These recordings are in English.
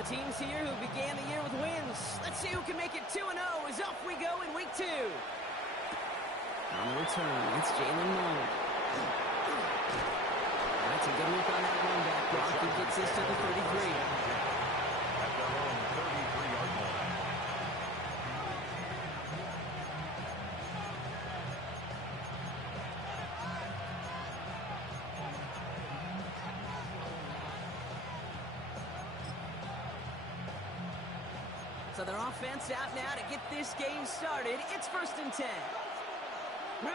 of teams here who began the year with wins. Let's see who can make it 2-0 as off we go in week 2. On the return, it's Jalen Moore. That's a good look on that run back block. He gets this to the 33. At their own 33-yard line. So their offense out now to get this game started. It's 1st and 10. The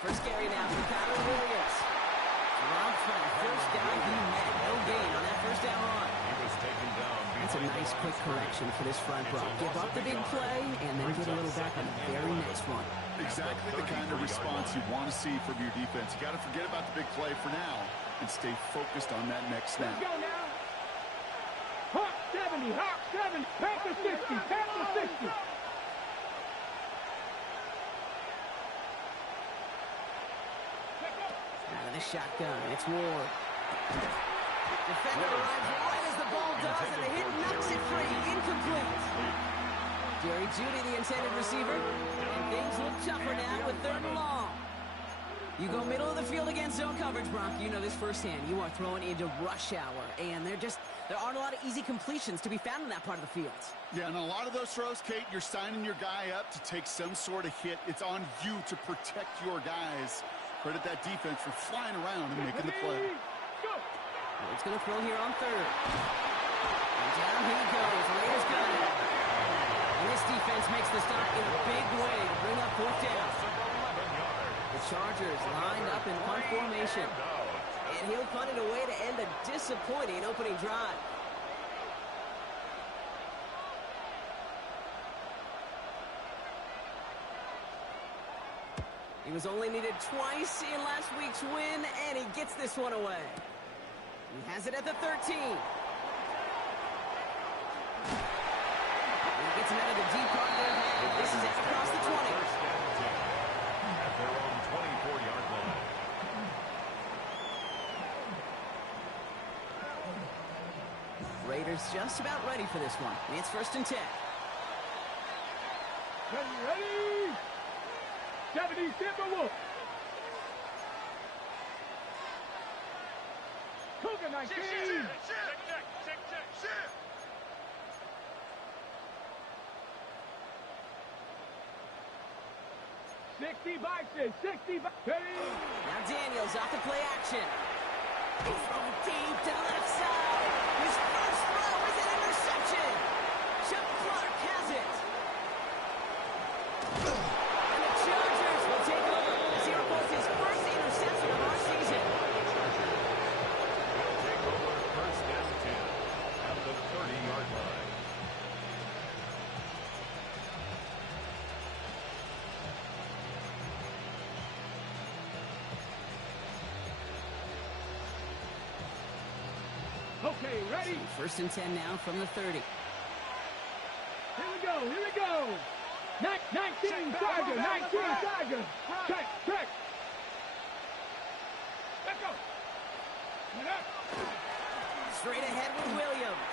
first carry now for Kyron Williams. Rob from first down. He had no gain on that first down run. He was taken down. That's a nice quick correction for this front row. Give up the big play and then get a little back on the very next one. Exactly the kind of response you want to see from your defense. You got to forget about the big play for now and stay focused on that next snap. Let's go now. Hawk 70, Hawk 70, Panther 60, Panther 60. Out of the shotgun, it's Ward. Defender arrives right as the ball does, and the hit knocks it free. Incomplete. Jerry Jeudy, the intended receiver, and things look tougher now with 3rd and long. You go middle of the field against zone coverage, Brock. You know this firsthand. You are throwing into rush hour, and there aren't a lot of easy completions to be found in that part of the field. Yeah, and a lot of those throws, Kate, you're signing your guy up to take some sort of hit. It's on you to protect your guys. Credit that defense for flying around and making the play. It's going to throw here on 3rd. And down he goes. Raiders got it. And this defense makes the stop in a big way to bring up 4th down. The Chargers lined up in punt formation. And he'll punt it away to end a disappointing opening drive. He was only needed twice in last week's win, and he gets this one away. He has it at the 13. He gets him out of the deep part of their head. This is out across the 20. At their own 24-yard line. Raiders just about ready for this one. It's 1st and 10. Ready? 70 Timberwolves. Cougar 19. Sixty-5, 60. Now Daniels off the play action. He's going deep to the left side. His first throw is an interception. Chuck Clark has it. And the Chargers will take over as he reports his first interception of our season. Take over 1st and 10 at the 30-yard line. Okay, ready? 1st and 10 now from the 30. Here we go. 19 Tiger, 19 Tiger. Check. Let's go. Straight ahead with Williams.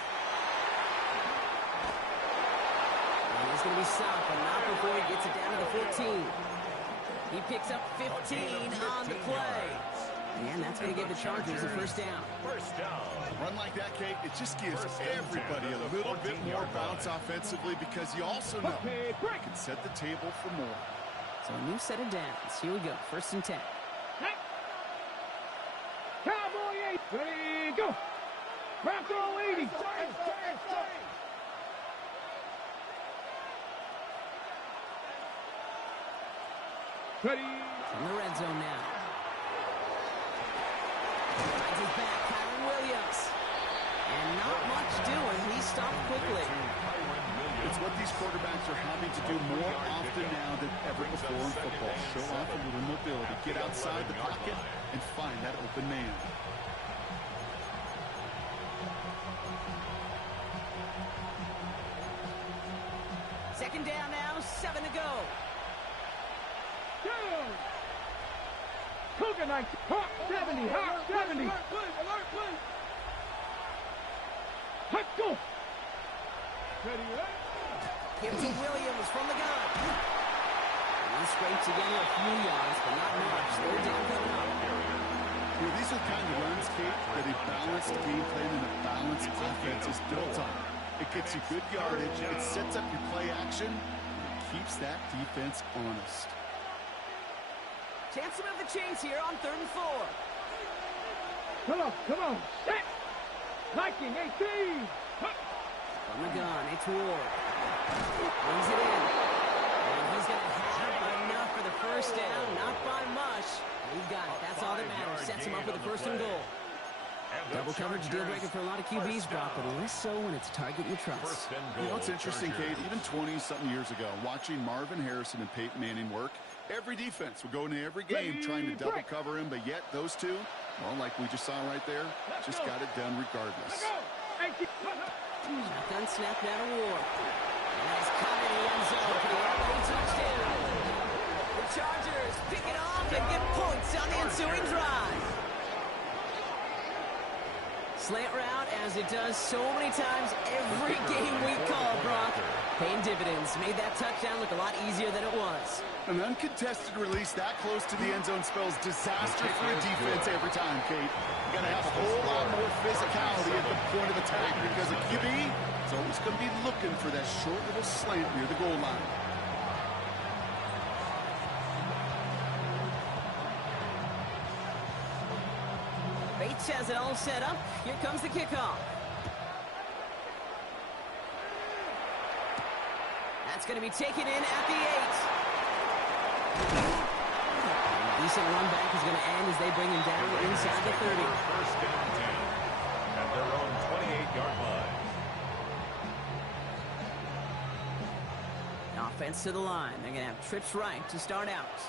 And he's going to be stopped, but not before he gets it down to the 14. He picks up 15 on the play. And that's going to give the Chargers a 1st down. First down. A run like that, Kate, it just gives everybody a little bit more bounce offensively because you also know you can set the table for more. So a new set of downs. Here we go. 1st and 10. Cowboy 8. Ready, go. Bronco 80. Ready. In the red zone now. Rides it back, Kyron Williams. And not much doing. He stopped quickly. It's what these quarterbacks are having to do more often now than ever before in football. Show off a little mobility. Get outside the pocket and find that open man. Second down now, 7 to go. Cougar 19, Hawk 70, Hawk 70. 70. Let's go. Ready, right? Give to Williams from the gun. And he scraped together a few yards, but not much. Third down coming up. Yeah, these are the kind of runs, Kate, that a balanced game plan and a balanced offense is built on. It gets you good yardage, it sets up your play action, and it keeps that defense honest. Chance to move the chains here on 3rd and 4. Come on. Set. Liking 18. From the gun, it's Ward. Brings it in. And he's going to have enough for the first down. Not by much. He got it. That's all that matters. Sets him up with a 1st and goal. Double coverage deal breaker for a lot of QBs, Brock, but less so when it's a target you trust. You know, it's interesting, Kate, even 20-something years ago, watching Marvin Harrison and Peyton Manning work, every defense would go into every game trying to double cover him, but yet those two, well, like we just saw right there, just got it done regardless. Shotgun snap now to Ward. And that's caught in the end zone for the early touchdown. The Chargers pick it off and get points on the ensuing drive. Slant route, as it does so many times every game we call, Brock. Paying dividends. Made that touchdown look a lot easier than it was. An uncontested release that close to the end zone spells disaster for a defense every time, Kate. You got to have a whole lot more physicality at the point of attack because a QB is always going to be looking for that short little slant near the goal line. Bates has it all set up. Here comes the kickoff. That's going to be taken in at the 8. Decent run back is going to end as they bring him down inside the 30. First down 10 at their own 28-yard line. Offense to the line. They're going to have trips right to start out.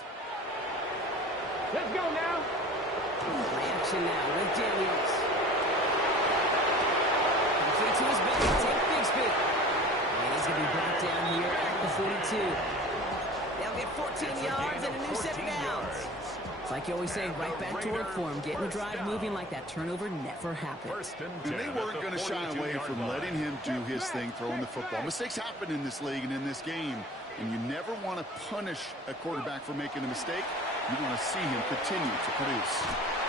Let's go now. Reaction now with Daniels. Complete to his back. Take Bigsby. And he's going to be brought down here at the 42. They'll get 14 yards and a new set of downs. It's like you always say, right back to work for him. Getting the drive moving like that turnover never happened. And they weren't going to shy away from letting him do his thing throwing the football. Mistakes happen in this league and in this game. And you never want to punish a quarterback for making a mistake. You want to see him continue to produce.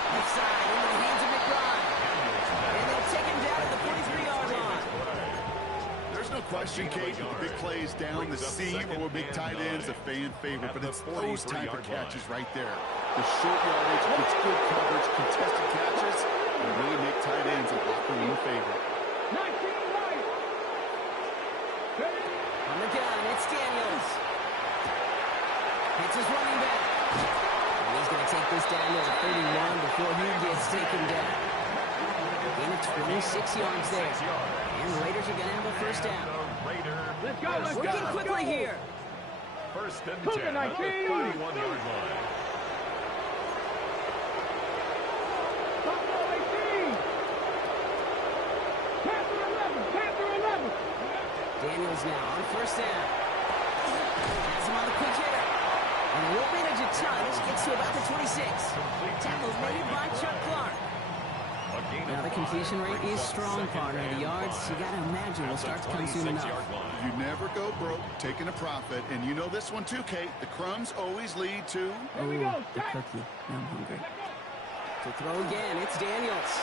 Left side into the hands of McBride. And they'll take him down at the 43-yard line. There's no question, Kate, that the big plays down the seam or big tight ends, a fan favorite, but it's those type of catches right there. The short yardage, gets good coverage, contested catches, and really make tight ends a locker room favorite. 19 right. On the gun, it's Daniels. It's his running back. And he's going to take this down to the 31 before he gets taken down. Gain of 26 yards there. And the Raiders are going to have a first down. Let's go. Working quickly here. First and Cook 10 it, at the 19. 31-yard line. Buffalo 18. Panther 11. Daniels now on first down. Has him on the quick hitter. And won't manage a ton. This gets to about the 26. Tackle made by Chuck Clark. Now the completion rate is strong, partner. The yards, you got to imagine, will start to come soon enough. You never go broke taking a profit, and you know this one too, Kate. The crumbs always lead to... Oh, the cookie. Now I'm hungry. To throw again, it's Daniels.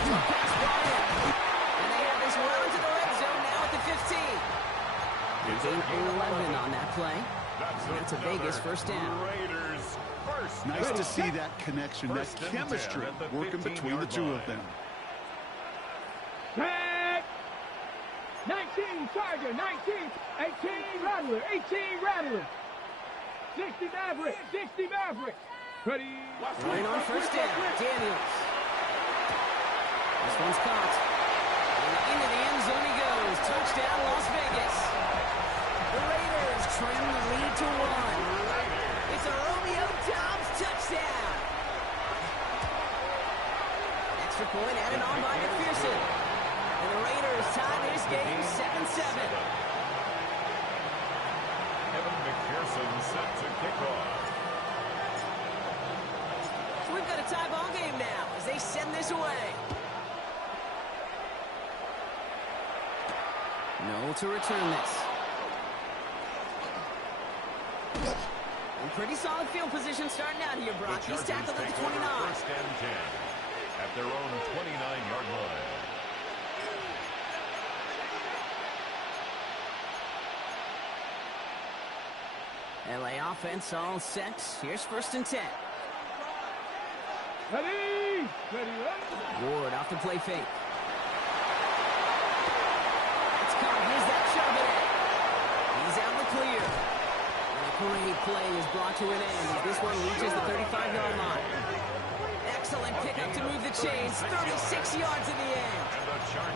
Pass Bryant. And they have this well into the red zone now at the 15. They gain 11 on that play. That's a Vegas first down. Raiders first. Nice to see that connection, that First and chemistry 10 at the working between the 15-yard two line. of them. Tag. 19 Charger. 19. 18 Rattler. 18 Rattler. 60 Maverick. Ready. Running on first down, Daniels. This one's caught. And into the end zone he goes. Touchdown, Las Vegas. The Raiders trim the lead to 1. It's a Romeo Doubs touchdown. Extra point added on by McPherson. And the Raiders tie this game 7-7. Evan McPherson set to kick off. So we've got a tie ball game now. No to return this. And pretty solid field position starting out here, Brock. He's tackled at the 29. First and 10 at their own 29-yard line. LA offense all set. Here's first and 10. Ready? Ready, ready. Ward off the play fake. It's caught. Here's that shove it in. He's out in the clear. And a great play is brought to an end as this one reaches the 35-yard line. Excellent pickup to move the chains. 36 yards in the end.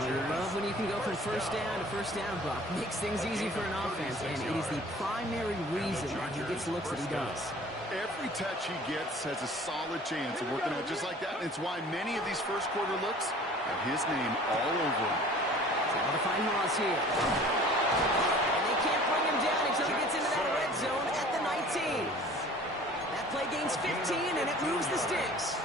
Well, you love when you can go from first down to first down, Brock. Makes things easy for an offense, and it is the primary reason why he gets looks that he does. Every touch he gets has a solid chance of working out just like that. And it's why many of these first quarter looks have his name all over them. Trying to find Moss here. And they can't bring him down until he gets into that red zone at the 19. That play gains 15, and it moves the sticks.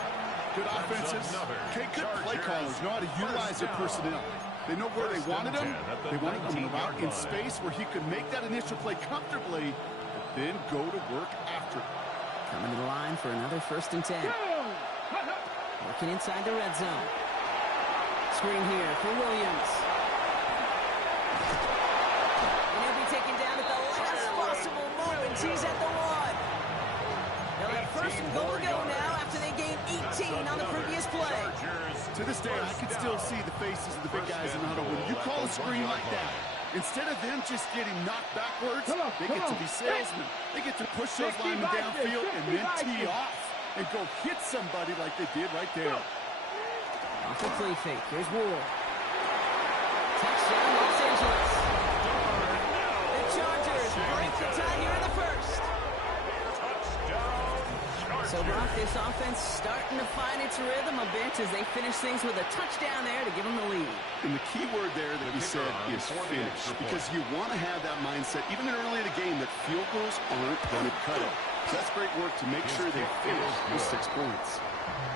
Good offenses. Okay, good play callers know how to utilize their personnel. They know where they wanted him. They wanted him out in space where he could make that initial play comfortably, but then go to work after. Coming to the line for another first and 10. Working inside the red zone. Screen here for Williams. And he'll be taken down at the last possible moment. He's at the 1. They'll have first and goal to go now after they gained 18 on the previous play. To this day, I can still see the faces of the big guys in the huddle. When you call a screen like that, instead of them just getting knocked backwards, they get to be salesmen. They get to push those linemen downfield and then tee off and go hit somebody like they did right there. Off the play fake. Here's Ward. Touchdown, Los Angeles. The Chargers break the tie here in the first. So, Brock, this offense starting to find its rhythm a bit as they finish things with a touchdown there to give them the lead. And the key word there that he said is finish, because you want to have that mindset, even early in the game, that field goals aren't going to cut it. So that's great work to make sure they finish with 6 points.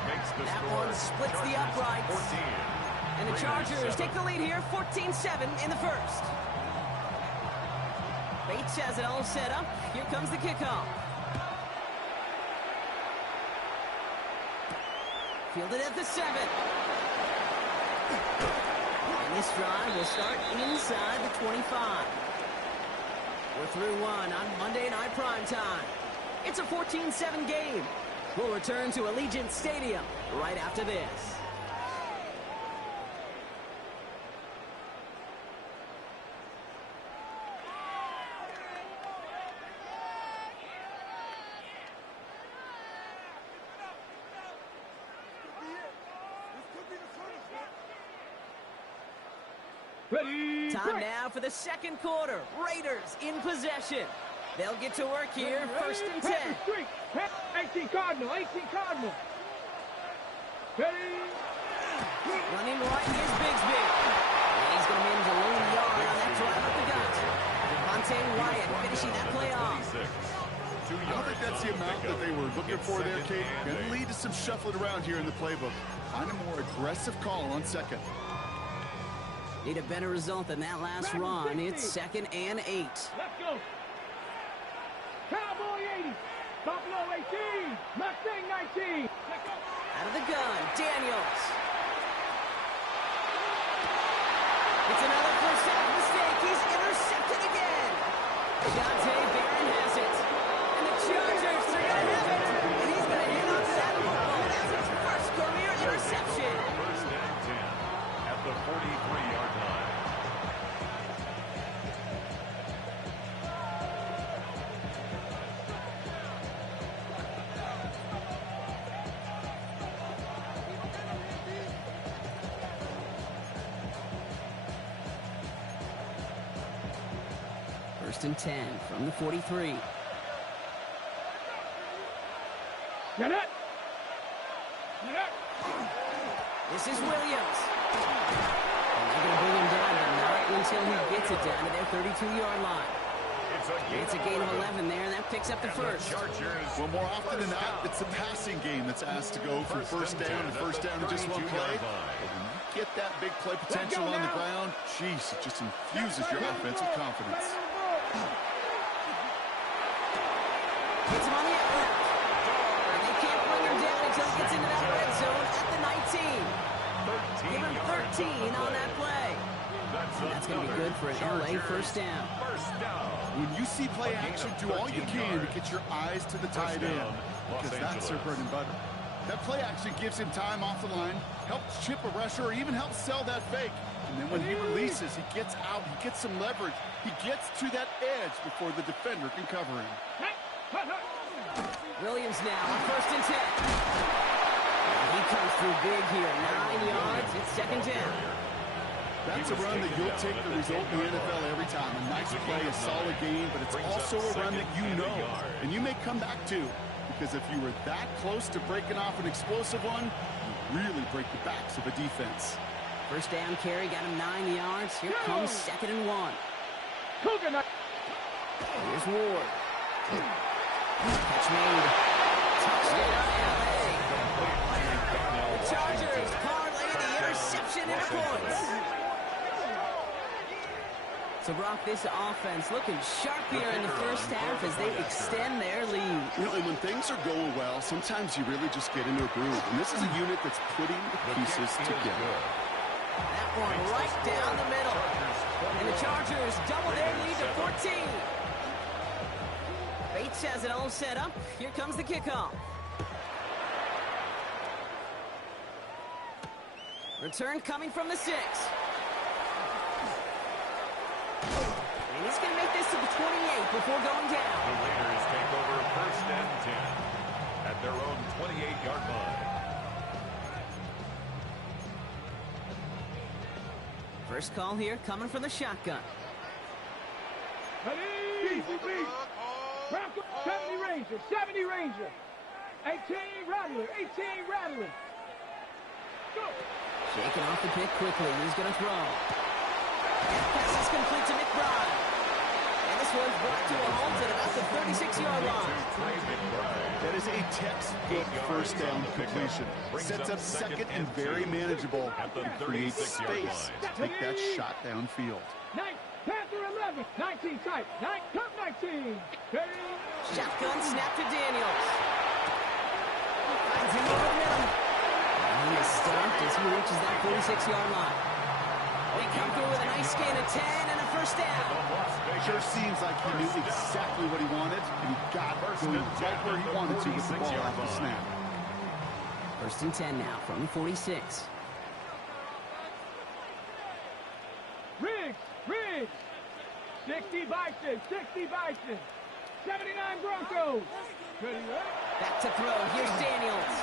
That one splits the uprights. And the Chargers take the lead here, 14-7 in the first. Bates has it all set up. Here comes the kickoff. Fielded at the 7. And this drive will start inside the 25. We're through one on Monday Night Primetime. It's a 14-7 game. We'll return to Allegiant Stadium right after this. Ready. Time now for the second quarter. Raiders in possession. They'll get to work here. First and 10. 18 Cardinal. 18 Cardinal. Ready. Running right is Bigsby. And he's going to manage a lone yard on that drive up the gut. Devontae Wyatt finishing that play off. I don't think that's the amount that they were looking for there, Kate. Going to lead to some shuffling around here in the playbook. Find a more aggressive call on second. Need a better result than that last run. It's 2nd and 8. Let's go. Cowboy 80. Buffalo 18. Mustang 19. Let's go. Out of the gun, Daniels. It's another first down mistake. He's intercepted again. Dante Barron has it. And the Chargers are going to have it. And he's going to hit onto that football. That's his first career interception. First and 10 at the 43-yard line. First and 10 from the 43. Get it. Get it. This is Williams. And they're going to bring him down, but not until he gets it down to their 32-yard line. It's It's a gain of 11 there, and that picks up the first. Well, more often than not, it's the passing game that's asked to go from first down to first down in just one play. But when you get that big play potential on the ground, jeez, it just infuses your offense with confidence. Hits him on the outlet. And they can't bring him down until he gets into that red zone at the 19. Give him 13 on that play. And that's going to be good for an LA first down. When you see play action, do all you can to get your eyes to the tight end, because that's their bread and butter. That play action gives him time off the line, helps chip a rusher, or even helps sell that fake. And then when he releases, he gets out, he gets some leverage. He gets to that edge before the defender can cover him. Williams now on 1st and 10. And he comes through big here. 9 yards. It's 2nd down. That's a run that you'll take the result in the NFL every time. A nice play, a solid game, but it's also a run that you know and you may come back to, because if you were that close to breaking off an explosive one, you really break the backs of a defense. First down carry, got him 9 yards. Here comes 2nd and 1. Here's Ward. Catch made. Touchdown, LA. The Chargers parlay the interception into points. So, Brock, this offense looking sharp here in the first half as they extend their lead. You know, and when things are going well, sometimes you really just get into a groove. And this is a unit that's putting the pieces together. That one right down the middle. And the Chargers double their lead to 14. Bates has it all set up. Here comes the kickoff. Return coming from the 6. And he's going to make this to the 28 before going down. The Raiders take over 1st and 10 at their own 28-yard line. First call here coming from the shotgun. 70 Ranger, 70 Ranger. 18 Rattler, 18 Rattler. Go. Shaking off the pick quickly. He's going to throw. And pass is complete to McBride. And this one's brought to a halt at about the 36-yard line. That is a textbook first down completion. Sets up 2nd and very manageable. And creates space to take that shot downfield. Panther 11, 19 tight, 19. Shotgun snap to Daniels. Finds him over the middle. And he is stopped as he reaches that 46-yard line. They come through with a nice gain of 10 and a first down. Sure seems like he knew exactly what he wanted, and he got going right where he wanted to with the ball off the snap. 1st and 10 now from the 46. Riggs. 60 Bison, 79 Broncos. Back to throw. Here's Daniels.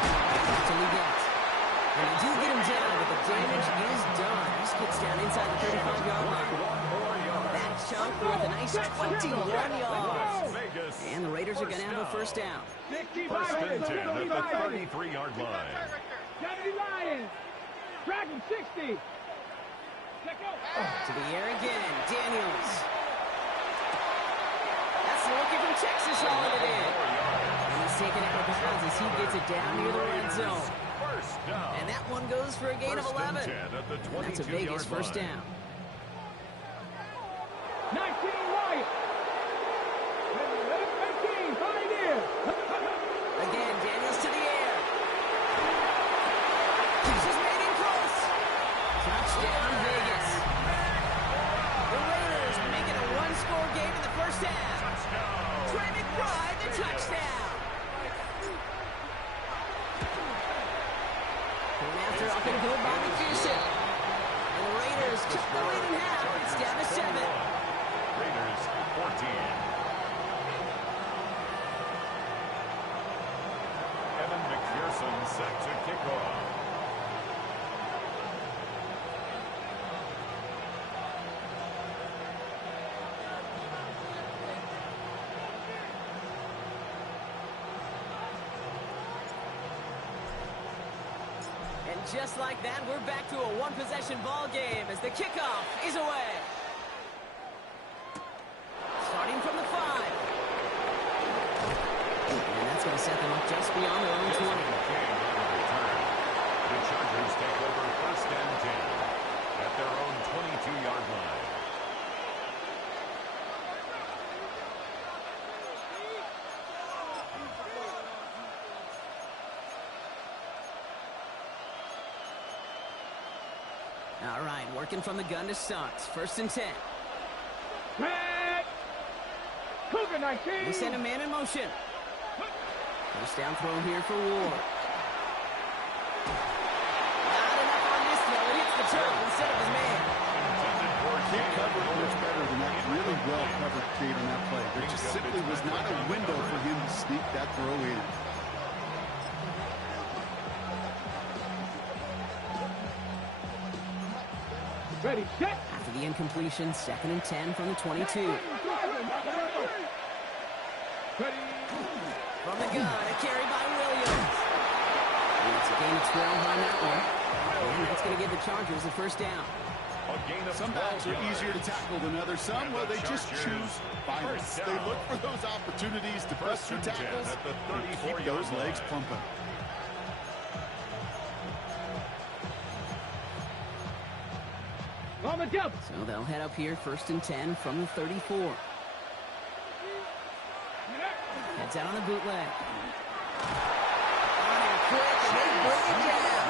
That's all he gets. And they do get him down, but the damage is done. He gets down inside the 35-yard line. That chunk worth a nice 21 yards. And the Raiders are going to have a first down. 60 1st and 10 Bison, at the 33-yard line. 70 Lions. Dragon 60. To the air again. Daniels. That's the rookie from Texas hauling it in. And he's taken out of bounds as he gets it down near the red zone. And that one goes for a gain of 11. That's a Vegas first down. 19 Lions. 18 Pioneer. Again, Daniels to the air. This is made in close. Touchdown, Vegas. The Raiders make it a one-score game in the first half. Trey McBride, the touchdown. And after up and good by McPherson. And the Raiders cut the lead in half. It's down to 7. Raiders 14. Evan McPherson set to kick off. And just like that, we're back to a one-possession ball game as the kickoff is away. All right, working from the gun to start. 1st and 10. Red. Cougar 19. They send a man in motion. First down throw here for Ward. Not enough on this throw. It hits the turf instead of his man. Can't cover it much better than that. Really well covered, Kate, on that play. There just simply was not a window for him to sneak that throw in. Ready, set. After the incompletion, 2nd and 10 from the 22. Ready. From the gun, a carry by Williams. And it's a gain of 12 on that one. And that's going to give the Chargers a 1st down. Some backs are easier to tackle than others. Some, well, they just choose violence. They look for those opportunities to bust through tackles and keep those legs pumping. On the jump. So they'll head up here, 1st and 10 from the 34. Heads out on the bootleg. On and quick, and they bring it down.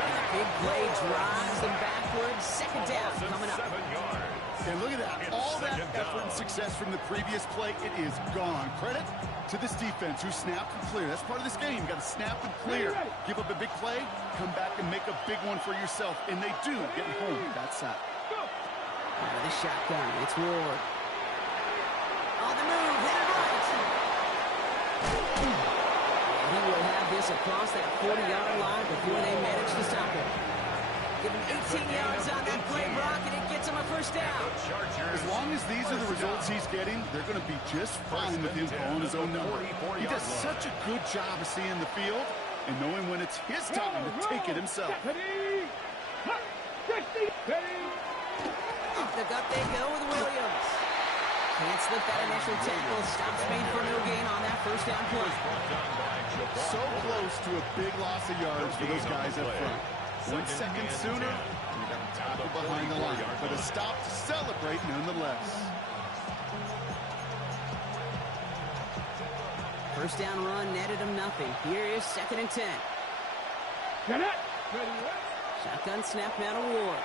And a big play drives them backwards. 2nd down coming up. And look at that. All that effort and success from the previous play, it is gone. Credit to this defense who snapped and clear. That's part of this game. You got to snap and clear. Give up a big play, come back and make a big one for yourself. And they do, getting home that side. Out of the shotgun, it's Ward. On the move, hit it right. And he will have this across that 40-yard line before they manage to stop him. Give him 18 yards on that play, Brock, and it gets him a 1st down. As long as these are the results he's getting, they're going to be just fine with him calling his own number. He does such a good job of seeing the field and knowing when it's his time to take it himself. Ready. 60. Ready. Off the gut they go with Williams. Can't slip that initial tackle. Stops made for no gain on that 1st down play. So close to a big loss of yards for those guys up front. 1 second sooner, you got to tackle behind the line. But a stop to celebrate nonetheless. 1st down run netted him nothing. Here is 2nd and 10. Get it. Ready. Shotgun snap now to Ward.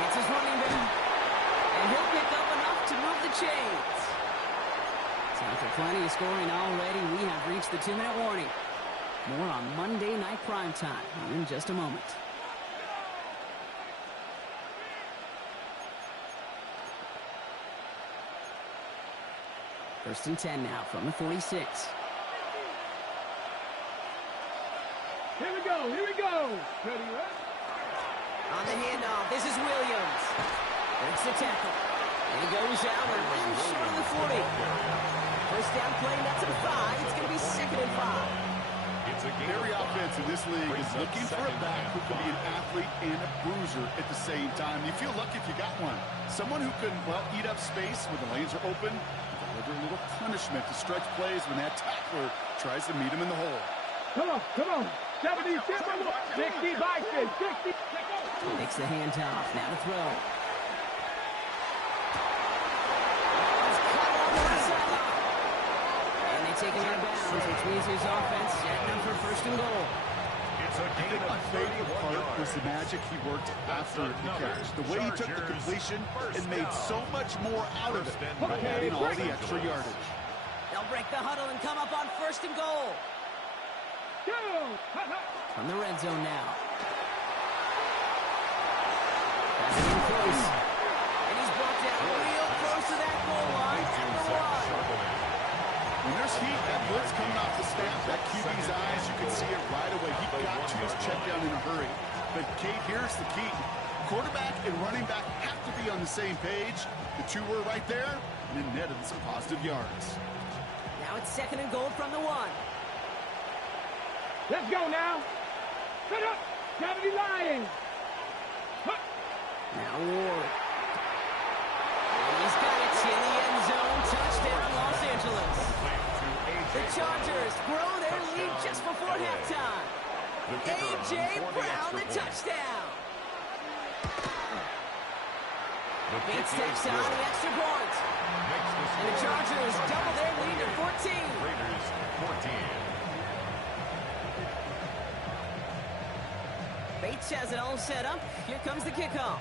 Hits his running back. And he'll pick up enough to move the chains. So after plenty of scoring already, we have reached the 2-minute warning. More on Monday Night Primetime in just a moment. First and 10 now from the 46. Here we go. Here we go. Ready. On the handoff, this is Williams. Breaks the tackle. And he goes out and runs short of the 40. 1st down play, that's a 5. It's going to be 2nd and 5. Every offense in this league is looking for a back who can be an athlete and a bruiser at the same time. You feel lucky if you got one. Someone who can, well, eat up space when the lanes are open, deliver a little punishment to stretch plays when that tackler tries to meet him in the hole. Come on, come on. 70, 60, 60. Makes the handoff. Now to throw. Taking out of bounds, which means his offense setting up for 1st and goal. I think my favorite part was the magic he worked after the catch. The way he took the completion and made so much more out of it by adding all the extra yardage. They'll break the huddle and come up on 1st and goal. From the red zone now. Passing in close. And he's brought down real close to that goal line at the 1. When there's heat, that blitz coming off the snap, that QB's eyes, you can see it right away. He got to his check down in a hurry. But, Kate, here's the key. Quarterback and running back have to be on the same page. The two were right there, and it netted some positive yards. Now it's 2nd and goal from the 1. Let's go now. Set up. Gotta be lying. Now Ward. And he's got it in the end zone. Touchdown, Los Angeles. The Chargers grow their lead just before halftime. A.J. Brown, the touchdown. Bates takes on the extra point. And the Chargers double their lead to 14. Bates has it all set up. Here comes the kickoff.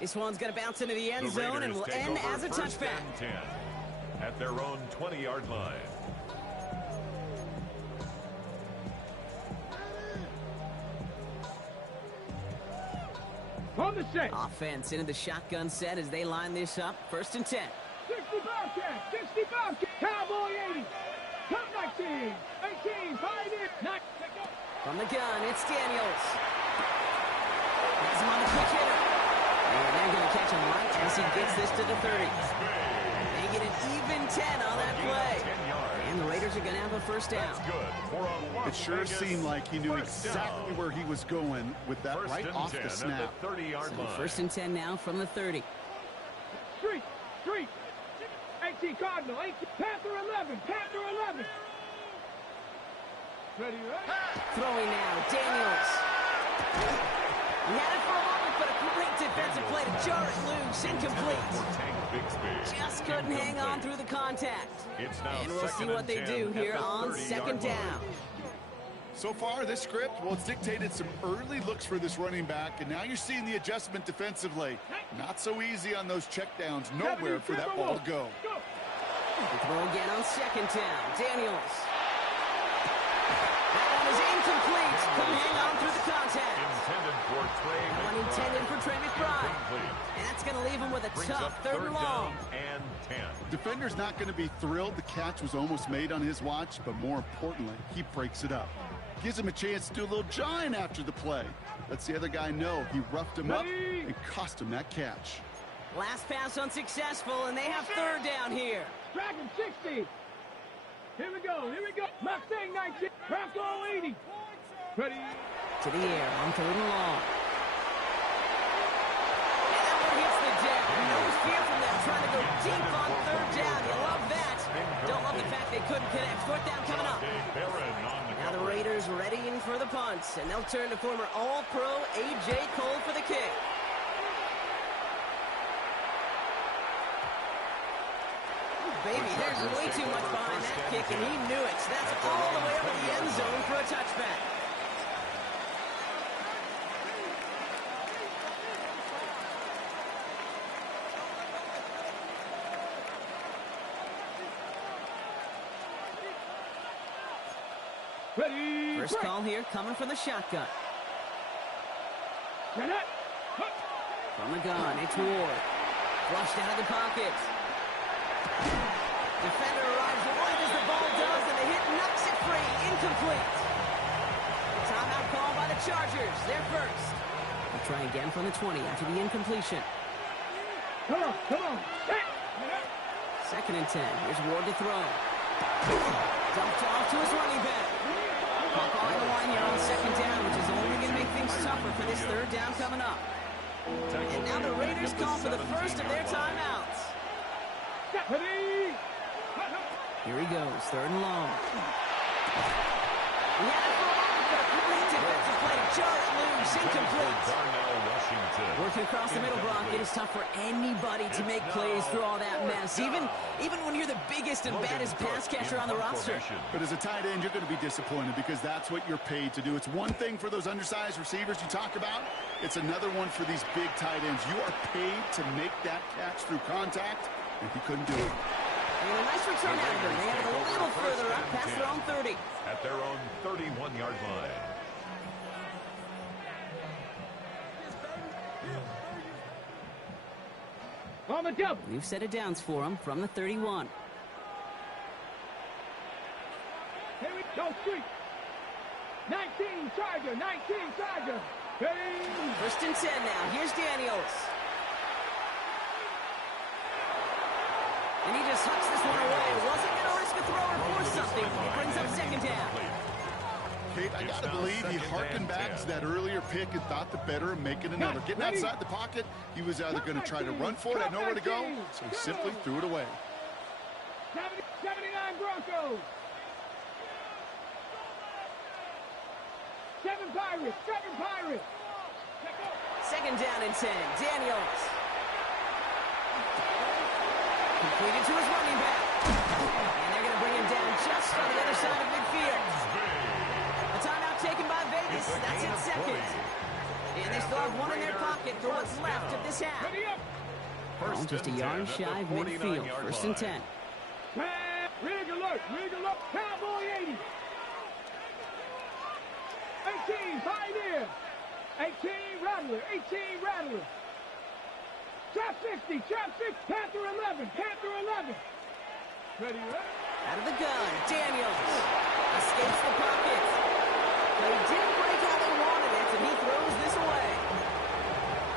This one's going to bounce into the end zone and will end as a touchback. 10 at their own 20-yard line. On the set. Offense into the shotgun set as they line this up. 1st and 10. 60 Bobcat, 60 Bobcat, Cowboy 80. Come 19, 18, 5 in, 9. From the gun, it's Daniels. Has him on the quick hitter. And they're going to catch him right as he gets this to the 30. They get an even 10 on that play. And the Raiders are going to have a first down. It sure seemed like he knew exactly where he was going with that right off the snap. So 1st and 10 now from the 30. Street, 18 Cardinal, 18, Panther 11, Panther 11. Ready, right? Throwing now, Daniels. He had it for a moment, but a great defensive play to jar it loose, incomplete. Just couldn't hang on through the contact. And we'll see what they do here on 2nd down. So far, this script, well, it's dictated some early looks for this running back, and now you're seeing the adjustment defensively. Not so easy on those checkdowns. Nowhere for that ball to go. The throw again on 2nd down. Daniels. That one is incomplete. Couldn't hang on through the contact. That one intended for Trey McBride. And that's going to leave him with a tough 3rd and long. Defender's not going to be thrilled the catch was almost made on his watch, but more importantly, he breaks it up. Gives him a chance to do a little jawing after the play. Lets the other guy know he roughed him up and cost him that catch. Last pass unsuccessful, and they have 3rd down here. Dragon 60. Here we go, Mustang 19, Bronco 80. Ready? To the air on 3rd and long. And that one hits the deck. No fear from them trying to go deep on 3rd down. You love that. Don't love the fact they couldn't connect. 4th down coming up. Now the Raiders readying for the punts, and they'll turn to former All-Pro A.J. Cole for the kick. Baby, there's way too much behind that kick, and he knew it. So that's all the way over the end zone for a touchback. Ready? First call here coming from the shotgun. From the gun, it's Ward. Flushed out of the pocket. Defender arrives right as the ball does, and the hit knocks it free. Incomplete. Timeout call by the Chargers. They're first. They'll try again from the 20 after the incompletion. Come on. 2nd and 10. Here's Ward to throw. Dumped off to his running back. Clock on the line here on 2nd down, which is only going to make things tougher for this 3rd down coming up. And now the Raiders call for the first of their timeouts. Here he goes, 3rd and long. He had it for a moment, but a great defensive play to jar it loose, incomplete. Working across the middle, Brock, it is tough for anybody to make plays through all that mess, even when you're the biggest and baddest pass catcher on the roster. But as a tight end, you're going to be disappointed because that's what you're paid to do. It's one thing for those undersized receivers you talk about. It's another one for these big tight ends. You are paid to make that catch through contact, and he couldn't do it. And a nice return out of them. They have it a little further up past their own 30. At their own 31-yard line. On the double. New set of downs for him from the 31. Here we go, Street. 19 Charger. Ready? 1st and 10 now. Here's Daniels. And he just hucks this one away. Wasn't going to risk a throw or force something. It brings up 2nd down. Kate, I got to believe he harkened back to that earlier pick and thought the better of making another. Getting outside the pocket, he was either going to try to run for it, had nowhere to go, so he simply threw it away. 79 Broncos. 7 Pirates. 2nd down and 10. Daniels. Completed to his running back. And they're going to bring him down just on the other side of midfield. That's it, second. And they still have one in their pocket for what's left of this half. Ready up. Just a yard shy of midfield. First and 10. Rig alert, Cowboy 80. 18, fight in. 18, Rattler, Trap 60, Panther 11. Ready, Out of the gun, Daniels. Escapes the pocket. They didn't break how they wanted it, and he throws this away.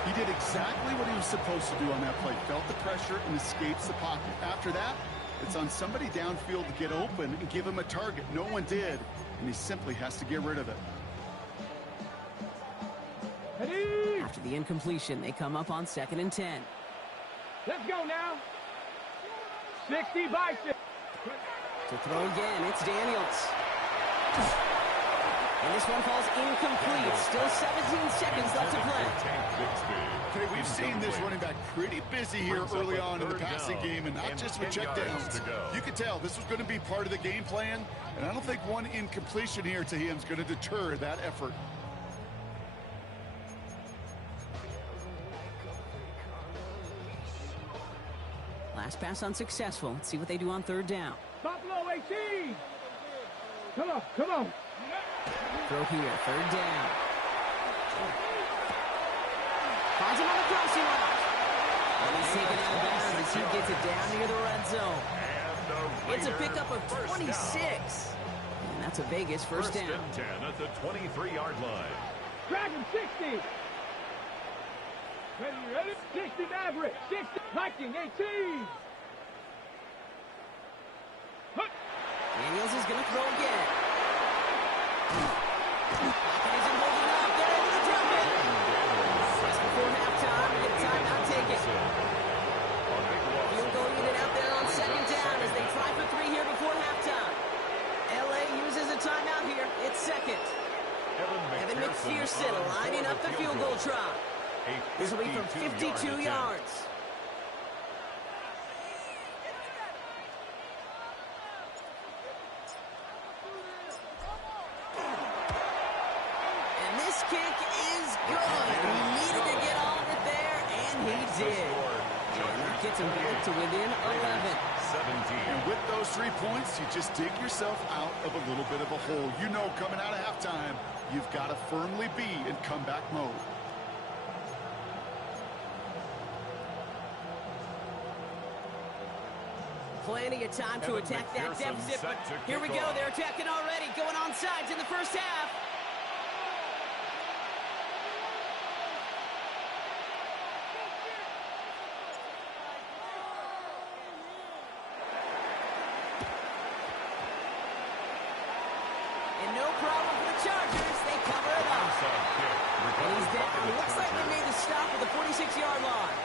He did exactly what he was supposed to do on that play. Felt the pressure and escapes the pocket. After that, it's on somebody downfield to get open and give him a target. No one did, and he simply has to get rid of it. ready. After the incompletion, they come up on 2nd and 10. Let's go now. 60 by 6. To throw again, it's Daniels. And this one falls incomplete. Still 17 seconds left to play. Okay, we've seen this running back pretty busy here early on in the passing game, and not just with checkdowns. You could tell this was going to be part of the game plan, and I don't think one incompletion here to him is going to deter that effort. Last pass unsuccessful. Let's see what they do on 3rd down. Buffalo 18. Come on. Throw here, 3rd down. Finds him on the crossing route. And he's taken out of bounds as he gets it down near the red zone. It's a pickup of 26. And that's a Vegas first down. 10 at the 23-yard line. Dragon 60. Ready? 60 Maverick. 60 Viking 18. Daniels is going to throw again. Pocket isn't holding up. They're able to drop it. Just before halftime, we get a timeout taken. Field goal unit out there on 2nd down as they try for 3 here before halftime. LA uses a timeout here. It's 2nd. Evan McPherson lining up the field goal try. This will be from 52 yards. And this kick is good. He needed to get all of it there, and he did. And that gets him back to within 11. And with those 3 points, you just dig yourself out of a little bit of a hole. You know, coming out of halftime, you've got to firmly be in comeback mode. Plenty of time to attack that deficit, but here we go. They're attacking already, going on sides in the first half. And no problem for the Chargers. They cover it up. And he's down. Looks like they made the stop at the 46-yard line.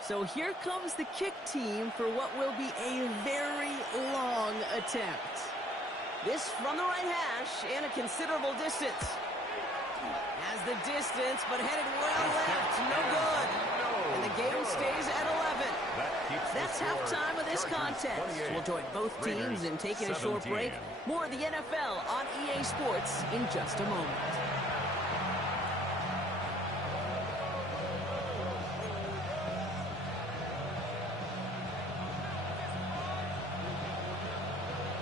So here comes the kick team for what will be a very long attempt. This from the right hash and a considerable distance. Has the distance, but headed well left. No good. And the game stays at 11. That's halftime of this contest. We'll join both teams in taking a short break. More of the NFL on EA Sports in just a moment.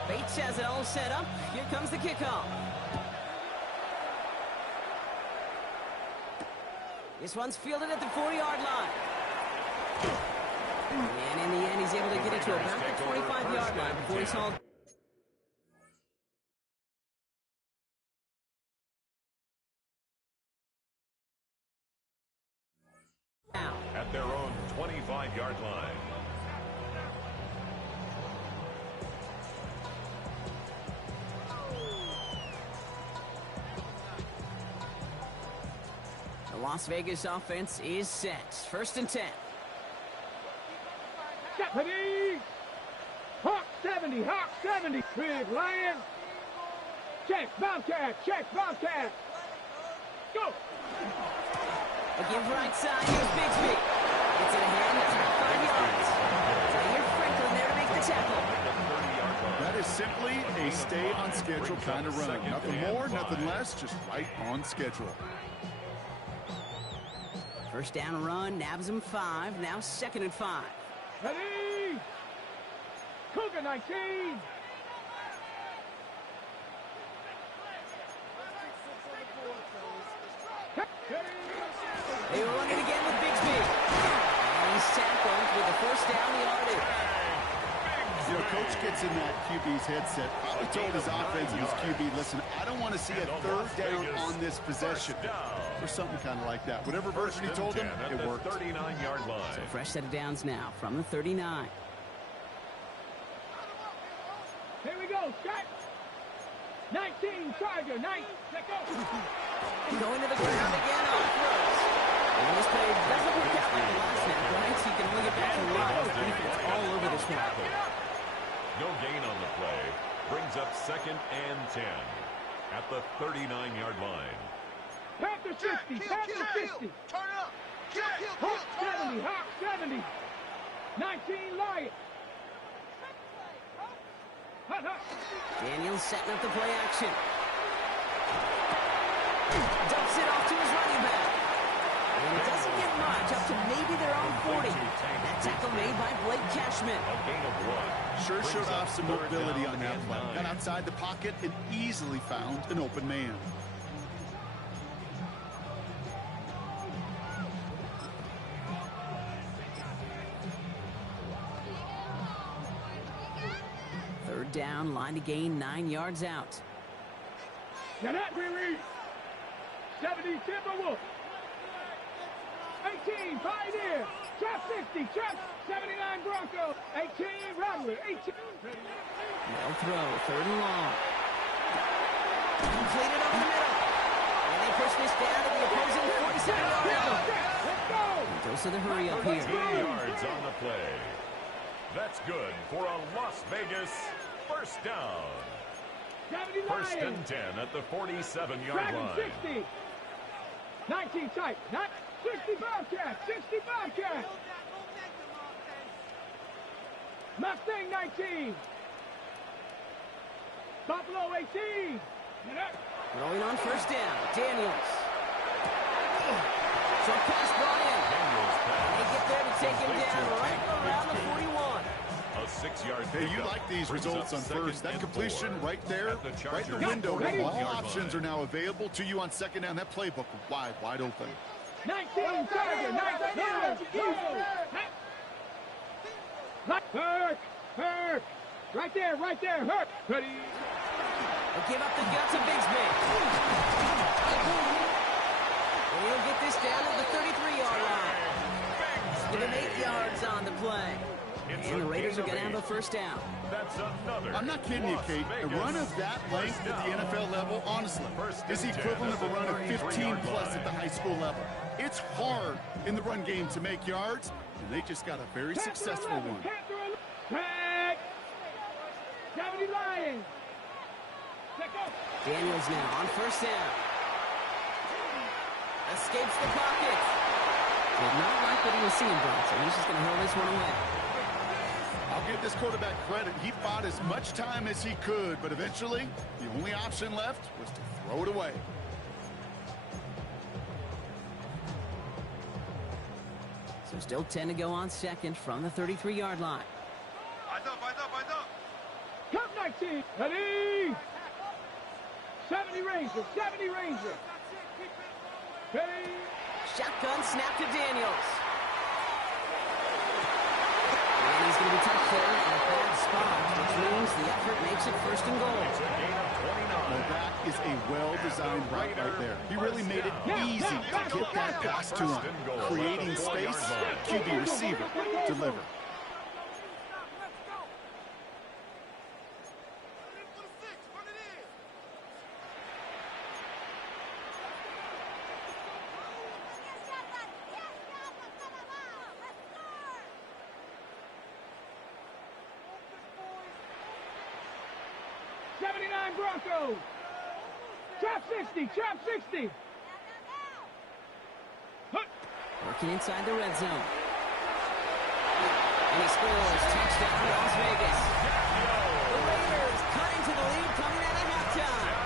Bates has it all set up. Here comes the kickoff. This one's fielded at the 40-yard line. And in the end, he's able to get it to about the 25-yard line before he's hauled. At their own 25-yard line. The Las Vegas offense is set. 1st and 10. Deputy! Hawk 70, Big Lion. Check, Bobcat. Go! A give right side. Here's Bigsby. Gets it ahead. That's about 5 yards. So here's Franklin there to make the tackle. That is simply a stay-on-schedule kind of run. Nothing more, nothing less, just right on schedule. First down run, nabs him 5. Now 2nd and 5. Ready? Cougar 19. They run it again with Bigsby. And he's tackled with the first down yardage. You know, Coach gets in that QB's headset, probably told his offense and his QB, listen, I don't want to see a 3rd down on this possession. Or something kind of like that. Whatever version he told him, it worked. 39-yard line. So fresh set of downs now from the 39. Here we go, set. 19, Charger, 9. Let go. Going to the ground again on throws. And this play doesn't work out like the last snap, right? So you can only get back to the line with defense all over this one. No gain on the play. Brings up 2nd and 10 at the 39-yard line. Panther 60, Panther 60. Turn up. Hawk 70, Hawk 70. 19, Lion. Hut, hut. Daniels setting up the play action. Dumps it off to his running back. And it doesn't get much, up to maybe their own 40. That tackle made by Blake Cashman. A gain of 1. Sure showed off some mobility on that play. Got outside the pocket and easily found an open man. Third down, line to gain 9 yards out. Now that release. 70, Timberwolf. 18, Pioneer. Trap 60, Trap 79, Bronco. 18, Rattler. 18. They'll throw, 3rd and long. Completed over the middle. And they push this down to the opposing 47-yard line. Let's go. Goes to the hurry up here. 3 yards on the play. That's good for a Las Vegas first down. 70 First Lions. and 10 at the 47-yard Dragon line. 60. 19 tight. 60 Bobcat. 60 Bobcat. Mustang 19. Buffalo 18. Throwing on first down, Daniels. Short pass brought in. They get there to take him down right around the 41. A 6-yard Hey, you like these results on first. That completion right there, right in the window. All options are now available to you on 2nd down. That playbook wide open. 19 Charger. 19. Hurt. Right there. Hurt. Ready. They give up the gut to Bigsby. And he'll get this down to the 33-yard line. Give him 8 yards on the play. And the Raiders are going to have a first down. That's another. I'm not kidding you, Kate. A run of that length at the NFL level, honestly, is the equivalent of a run of 15-plus at the high school level. It's hard in the run game to make yards, and they just got a very successful one. Tag. 70 Lions. Daniels now on first down. Escapes the pocket. Did not like what he was seeing, Bronson. He's just going to hurl this one away. I'll give this quarterback credit. He fought as much time as he could, but eventually, the only option left was to throw it away. So still 10 to go on 2nd from the 33-yard line. Eyes up. Cup 19. Ready. 70 Ranger. Ready. Shotgun snap to Daniels. And he's going to be touched there in a bad spot, which means the effort makes it 1st and goal. Well, that is a well-designed route right there. He really made it easy to get that pass to him. Creating space, QB receiver, deliver. Bronco. Trap 60. Working inside the red zone. And he scores. Touchdown, Las Vegas. The Raiders cut into the lead coming out of halftime.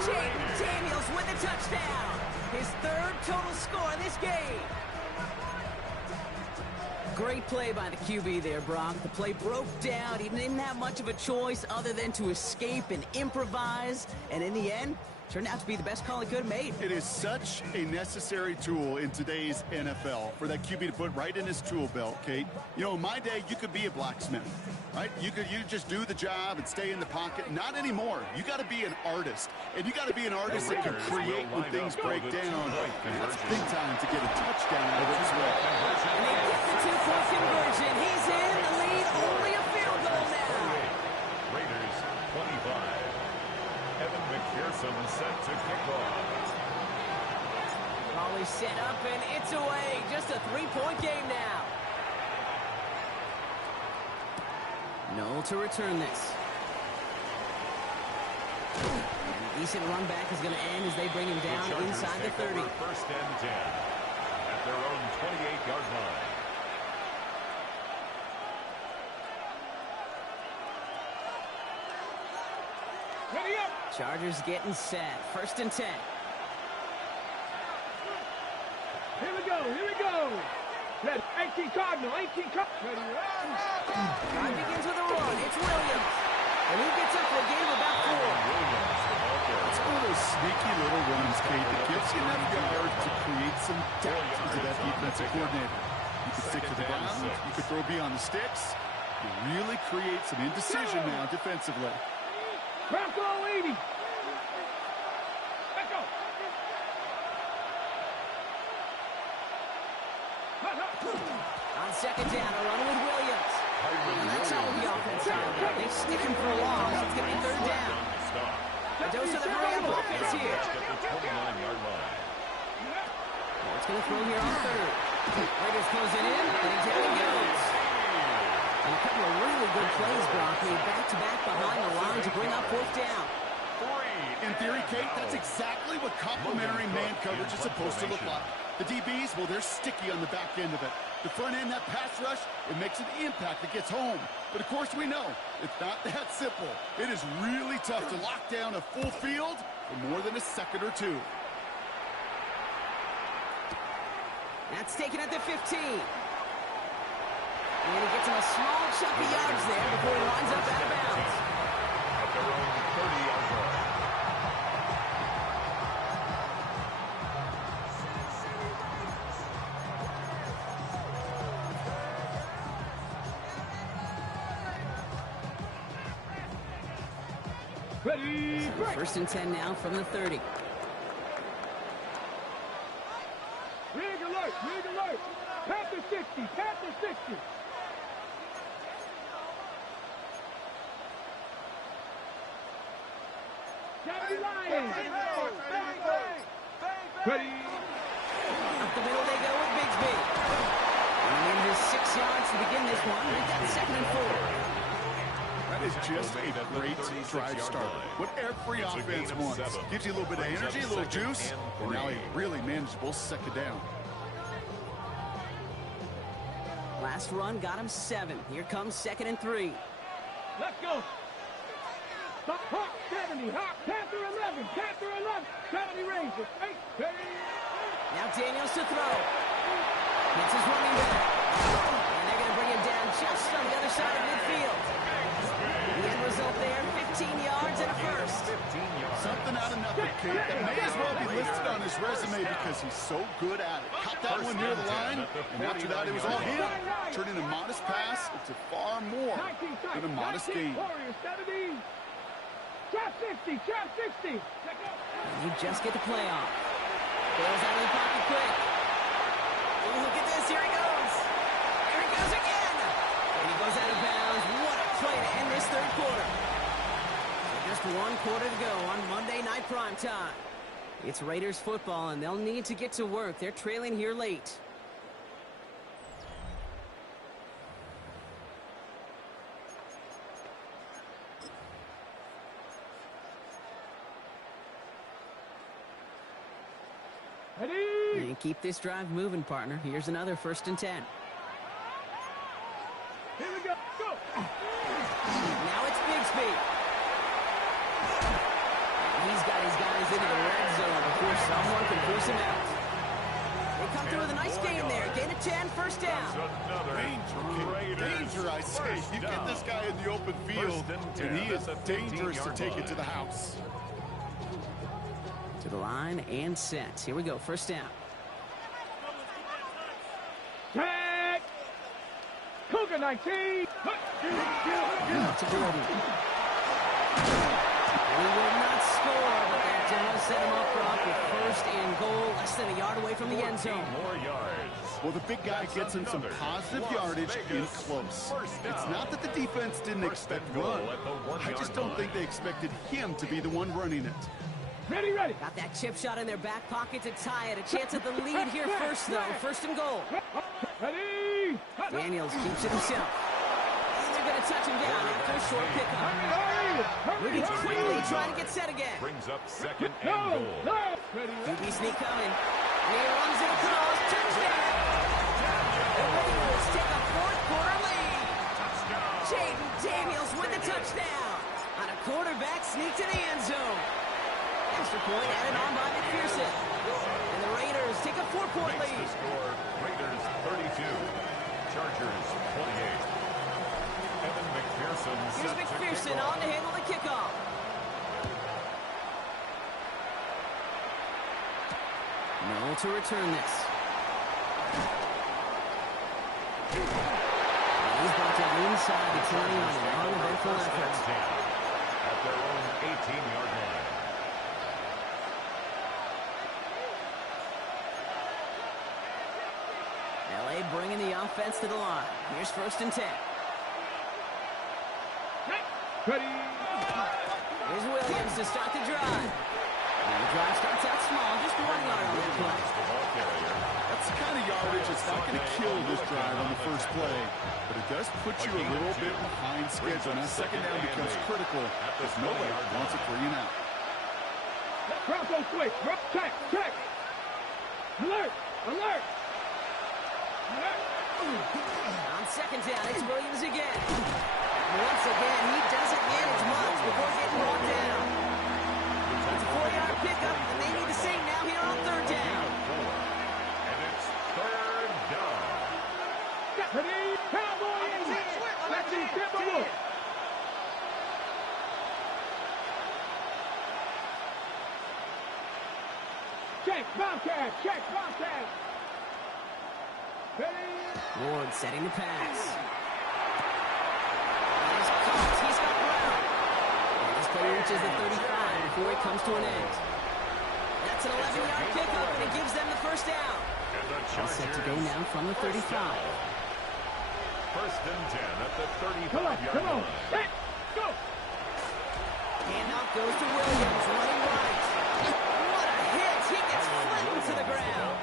Jaden Daniels with the touchdown. His third total score in this game. Great play by the QB there, Brock. The play broke down. He didn't have much of a choice other than to escape and improvise. And in the end, turned out to be the best call he could have made. It is such a necessary tool in today's NFL for that QB to put right in his tool belt, Kate. You know, in my day, you could be a blacksmith, right? You just do the job and stay in the pocket. Not anymore. You got to be an artist. And you got to be an artist that can create when things break down. And that's big time to get a touchdown out of this way. And they get the two-point conversion. He's in the lead. Only a field goal now. Raiders 25. Evan McPherson set to kick off. Volley set up, and it's away. Just a three-point game now. Noel to return this. And decent run back is going to end as they bring him down inside the 30. First and 10 at their own 28-yard line. Ready up. Chargers getting set. First and 10. Here we go. Here we go. Ready. 18 Cardinal. 18 Cardinal. Ready. Drive begins with a run. It's Williams. And he gets up for a gain of about 4. It's one of those sneaky little runs, Kate, that gives you enough yards to create some doubt into that defensive coordinator. You could stick to the ground. You could throw beyond the sticks. You really create some indecision now defensively. Bronco 80. Let's go. On second down, a run with Williams. And that's how the offense is. They stick him for a loss. It's going to be third down. A dose of the hurry-up offense here. It's going to throw here on third. Raiders close it in, and down he goes. And a couple of really good plays, Brock. Back-to-back behind the line to bring up fourth down. In theory, Kate, that's exactly what complementary man coverage is supposed to look like. The DBs, well, they're sticky on the back end of it. The front end, that pass rush, it makes an impact that gets home. But, of course, we know it's not that simple. It is really tough to lock down a full field for more than a second or two. That's taken at the 15. And he gets him a small chunk of yards there before he lines up out of bounds. At their own 30-yard line. Ready. Break. First and 10 now from the 30. Rig alert. Rig alert. Panther 60. Panther 60. Johnny Lions. Ready. Up the middle they go with Bigsby. And in his 6 yards to begin this one. They've got second and 4. That is just a great drive starter. What every offense wants. Gives you a little bit of energy, a little juice, and now a really manageable second down. Last run got him 7. Here comes second and 3. Let's go. Stop. Hawk 70. Hawk. Panther 11. Panther 11. 70 Rangers. 8. Now Daniels to throw. Hits his running back. And they're going to bring him down just on the other side of midfield. The end result there, 15 yards and a first. Something out of nothing, Kate. That may as well be listed on his resume because he's so good at it. Caught that one near the line, and after that it was all him. Turning a modest pass into far more than a modest gain. Trap 60. Trap 60. You just get the play off. Goes out of the pocket quick. Oh, look at this. Here he goes. Here he goes again. And he goes out of bounds. What a play to end this third quarter. So just one quarter to go on Monday Night Primetime. It's Raiders football, and they'll need to get to work. They're trailing here late. Ready? And keep this drive moving, partner. Here's another 1st and 10. Here we go. Go. Now it's Bigsby. He's got his guys into the red zone before someone can force him out. They come through with a nice gain there. Gain of 10, 1st down. Danger, I say. You get this guy in the open field, and he is dangerous to take it to the house. To the line and set. Here we go. 1st down. Tag. Cougar 19. To Gordon. He will not score, but that does set him up front with 1st and goal, less than a yard away from the end zone. More yards. Well, the big guy gets him some positive yardage in close. It's not that the defense didn't expect run. I just don't think they expected him to be the one running it. Ready, ready. Got that chip shot in their back pocket to tie it. A chance at the lead here first, though. 1st and goal. Ready. Daniels keeps it himself. And they're going to touch him down after a short pickup. Moving quickly, trying to get set again. Brings up 2nd and goal. Ready, QB sneak coming. And he runs it across. Touchdown. The Raiders take a 4th quarter lead. Jaden Daniels with the touchdown. On a quarterback sneak to the end zone. Extra point added on by McPherson. And the Raiders take a 4-point Makes lead. the score Raiders 32, Chargers 28. Evan McPherson. Here's McPherson on to handle the kickoff. No to return this. And he's brought down inside the 20 on an uneventful effort. At their own 18-yard line. LA bringing the offense to the line. Here's 1st and 10. Ready. Here's Williams to start the drive. And the drive starts out small, just 1 yard on the play. That's the kind of yardage that's not going to kill this drive on the first play, but it does put you a little bit behind schedule. Now 2nd down becomes critical if nobody wants a 3 and out. Bronco switch. Check. Check. Alert. Alert. On 2nd down, it's Williams again. Once again, he doesn't manage much before getting brought down. It's a 4-yard pickup, and they need the same now here on 3rd down. And it's 3rd down. Ready. Cowboys. Let's see. Timberwolves. Check. Bobcat. Check. Bobcat. Ready. Ward setting the pass. He's caught. He's got Brown. And this play reaches the 35 before it comes to an end. That's an 11-yard pickup, and it gives them the 1st down. And the All set to go now from the 35. 1st and 10 at the 35-yard Come on. line. Let's go. Handoff goes to Williams, running right. What a hit! He gets flattened to the ground.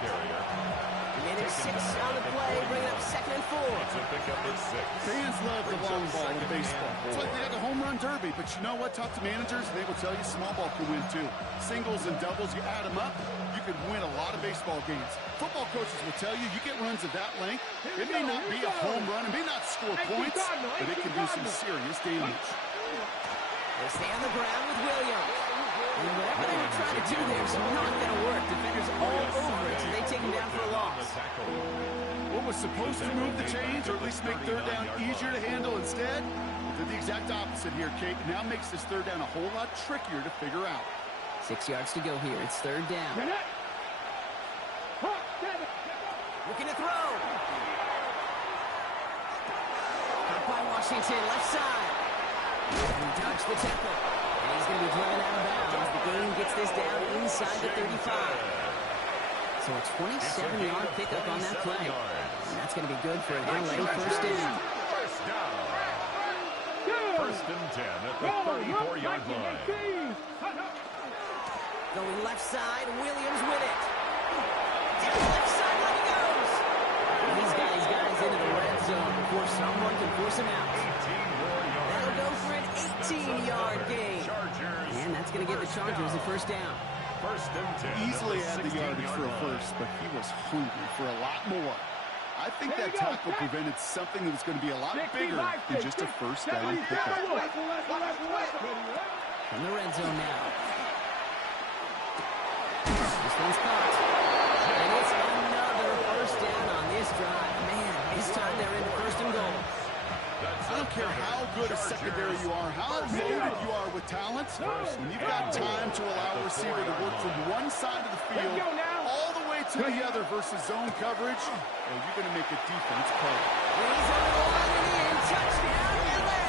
Minute 6 on the play, bringing up 2nd and 4. It's a pickup at 6. Fans love the long ball in baseball. It's like they got the home run derby, but you know what? Talk to managers, they will tell you small ball can win too. Singles and doubles, you add them up, you can win a lot of baseball games. Football coaches will tell you, you get runs of that length, it may not be a home run, it may not score points, but it can do some serious damage. They stay on the ground with Williams. And whatever they were trying to do there is not going to work. Defenders all over it, so they take him down for a loss. What was supposed to move the chains, or at least make 3rd down easier to handle instead, did the exact opposite here, Kate. Now makes this 3rd down a whole lot trickier to figure out. 6 yards to go here. It's 3rd down. Looking to throw. Caught by Washington, left side. He dodged the tackle. And he's going to be driven out of bounds. The game gets this down inside the 35. So a 27-yard pickup on that play. And that's going to be good for an LA 1st down. 1st and 10 at the 34-yard line. Going left side, Williams with it. Down the left sideline he goes. And he's got his guys into the red zone before someone can force him out. That'll go for an 18-yard gain. And that's going to give the Chargers a 1st down. First and 10. Easily had the yardage for a first, but he was hungry for a lot more. I think that tackle prevented something that was going to be a lot bigger than just a first down pickup. In the red zone now. This one's caught. And it's another first down on this drive. Man, this time they're into first and goal. I don't care how good a secondary you are, how loaded you are with talent, when you've got time to allow a receiver to work from one side of the field all the way to the other versus zone coverage, you're going to make a defense play. He's over the line and in. Touchdown, LA!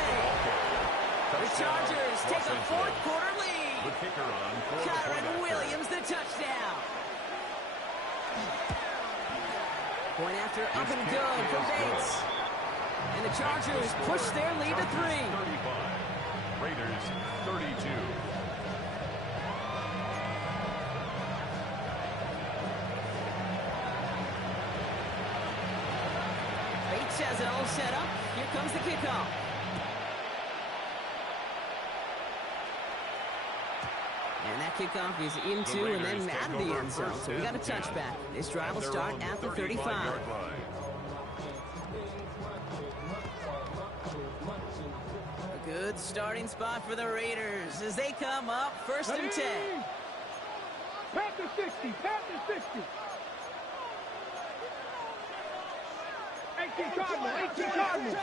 The Chargers take a fourth-quarter lead. The kicker on for Kyron Williams, the touchdown. Point after up and good for Bates. And the Chargers push their lead to 3. 35. Raiders 32. Bates has it all set up. Here comes the kickoff. And that kickoff is into and then out of the end zone. So we got a touchback. This drive will start at the 35. A good starting spot for the Raiders as they come up first and 10. Panther 60, Panther 60. 18 Cardinal, 18 Cardinal.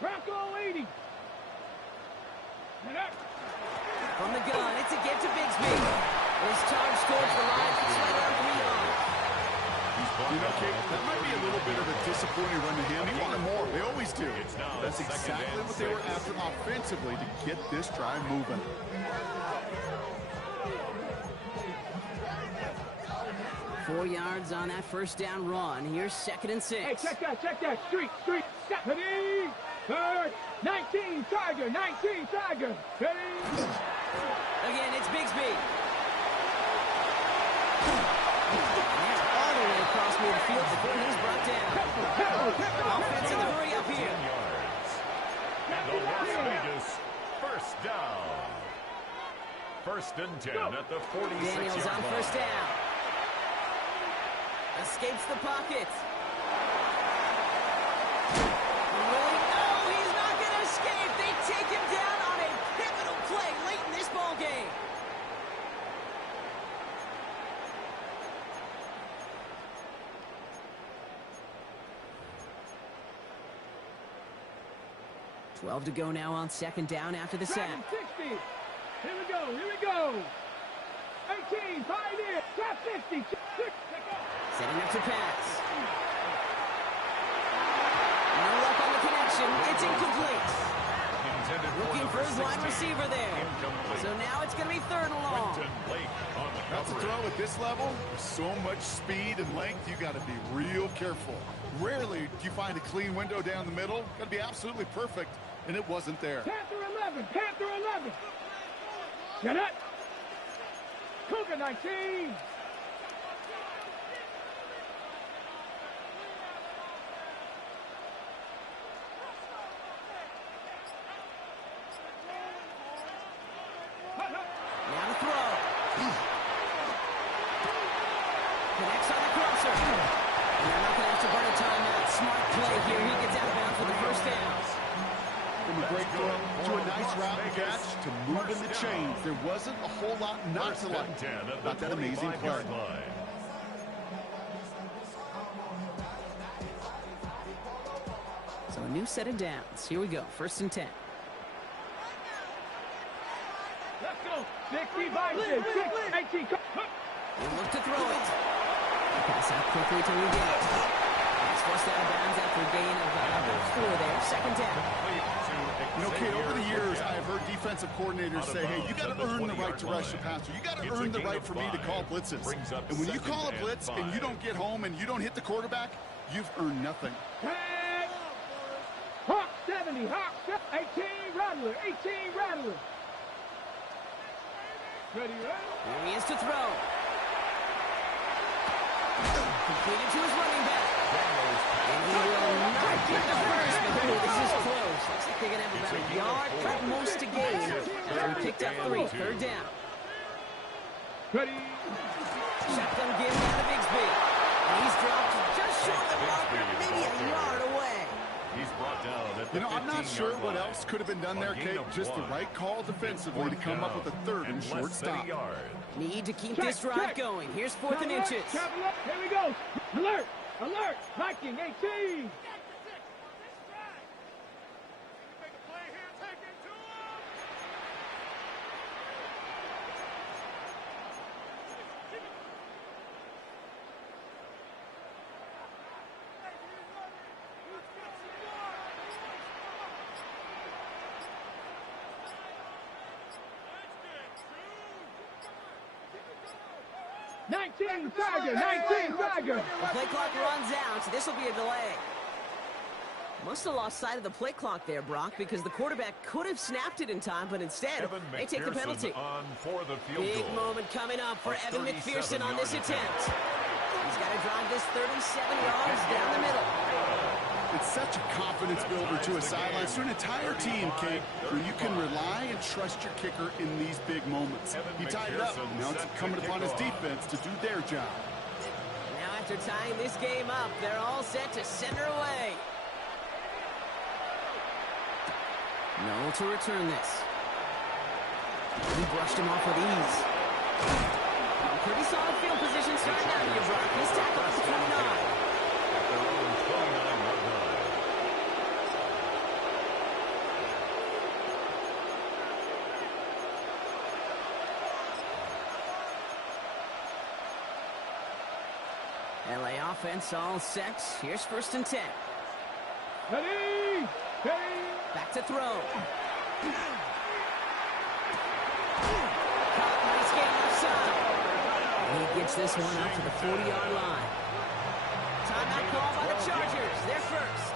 Bronco 80. From the gun, it's a get to Bigsby. This charge towards the line. It's right out of the yards. You know, Kate, that might be a little bit of a disappointing run to him. He wanted more. They always do. That's exactly what they were after offensively to get this drive moving. Four yards on that first down run. Here's second and 6. Hey, check that. Street. Stop. Ready? Third. 19, Tiger. 19, Tiger. Ready? Again, it's Bigsby. And that's all the way across midfield before he's brought down. Offense in the hurry up here. 10 yards. And the Las Vegas first down. First and 10 at the 46-yard line. Daniels on first down. Escapes the pocket. Rolling. Oh, he's not going to escape. They take him down on a pivotal play late in this ball game. $12 to go now on second down after the sack. 60. Here we go. 18, Pioneer. Top 50. Setting up to pass. No luck on the connection. It's incomplete. Looking for his wide receiver there. So now it's going to be third and long. That's a throw at this level. With so much speed and length, you got to be real careful. Rarely do you find a clean window down the middle. Got to be absolutely perfect, and it wasn't there. Panther 11. Get it. Cougar 19. Now to throw. Connects on the crosser. And they're not going to have to burn a timeout. Smart play here. He gets out of bounds for the first down. From a great throw to a nice route and catch to moving the chains. There wasn't a whole lot not to like about that amazing play. So a new set of downs. Here we go. First and 10. Let's go. 60 by 6. 18. They look to throw it. Pass out quickly to Regain. He's forced out of bounds after a gain of about 4 there. Second down. You know, Kate, over the years, I've heard defensive coordinators say, hey, you got to earn the right to rush the passer. You got to earn the right for me to call blitzes. And when you call a blitz and you don't get home and you don't hit the quarterback, you've earned nothing. Hawk 70. Hawk 18 Rattler. 18 Rattler. Ready? Here he is to throw. Completed to his running back. And he will not get the picked up 3. Third down. Ready. Shotgun give down to Bigsby. And he's dropped just short of the marker, maybe a yard away. He's brought down at the 15-yard line. I'm not sure what else could have been done there, Kate. Just the right call defensively to come up with a third and short stop. Need to keep this drive going. Here's 4th and inches. Here we go. Alert. Alert. Viking 18. 19 Tiger, 19 Tiger. The play clock runs out, so this will be a delay. Must have lost sight of the play clock there, Brock, because the quarterback could have snapped it in time, but instead, they take the penalty. On for the field Big goal. moment coming up for Evan McPherson on this attempt. He's got to drive this 37 yards down the middle. It's such a confidence builder to a sideline, to an entire team, Kate, where you can rely and trust your kicker in these big moments. He tied it up. Now it's incumbent upon his defense to do their job. Now after tying this game up, they're all set to center away. No to return this. He brushed him off with ease. Pretty solid field position starting out here, Brock. He's tackled at the 29. At their own 29-yard line. LA offense all set. Here's 1st and 10. Ready. Ready. Back to throw. Nice game left side. And he gets this one up to the 40-yard line. Timeout call by the Chargers. They're first.